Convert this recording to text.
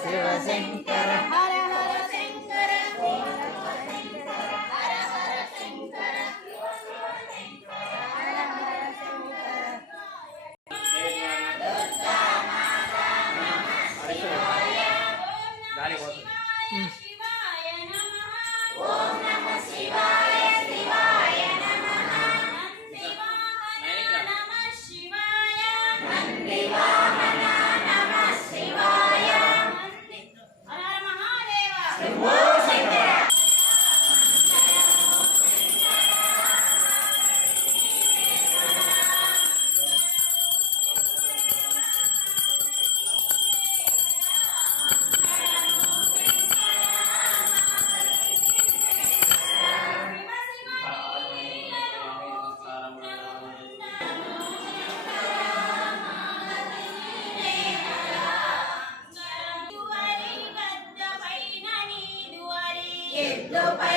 Sivasankara. Go,